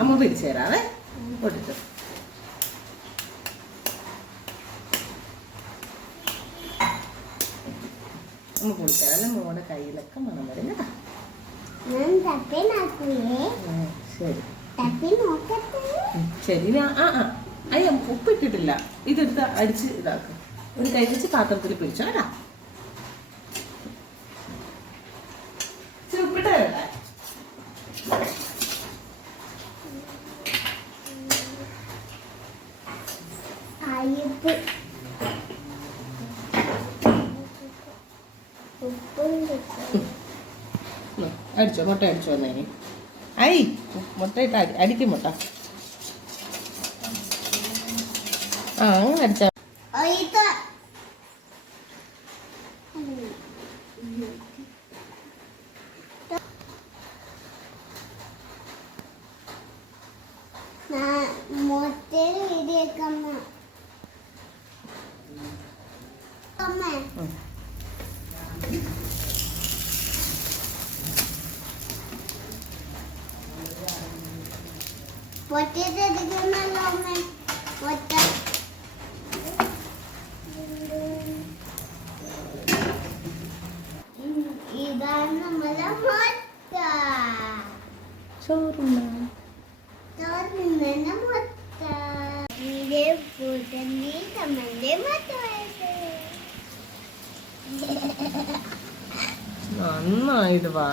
അമ്മ പിടിച്ചു തരാവേ കൊടുത്തു. അമ്മ പിടിച്ചു തരാം. മോടെ കയ്യിലൊക്കെ മണം വരും കേട്ടോ. ശരി ശരി. അയ്യ ഉപ്പിട്ടിട്ടില്ല. ഇതെടുത്ത് അടിച്ച് ഇതാക്കും. ഒരു കൈ വെച്ച് പാത്രത്തിൽ പിടിച്ചോ കേട്ടാ. ഉപ്പിട്ട് തരട്ടെ. അടിച്ചോ, മുട്ട അടിച്ചോ എന്നേ. ഐ മുട്ട ഇട്ട് അടിക്കും മുട്ട. അങ്ങനെ അടിച്ചാ ഇതാണ് നമ്മളെ മുട്ട. ചോറുണ്ണ നന്നായിട്ട് വാ.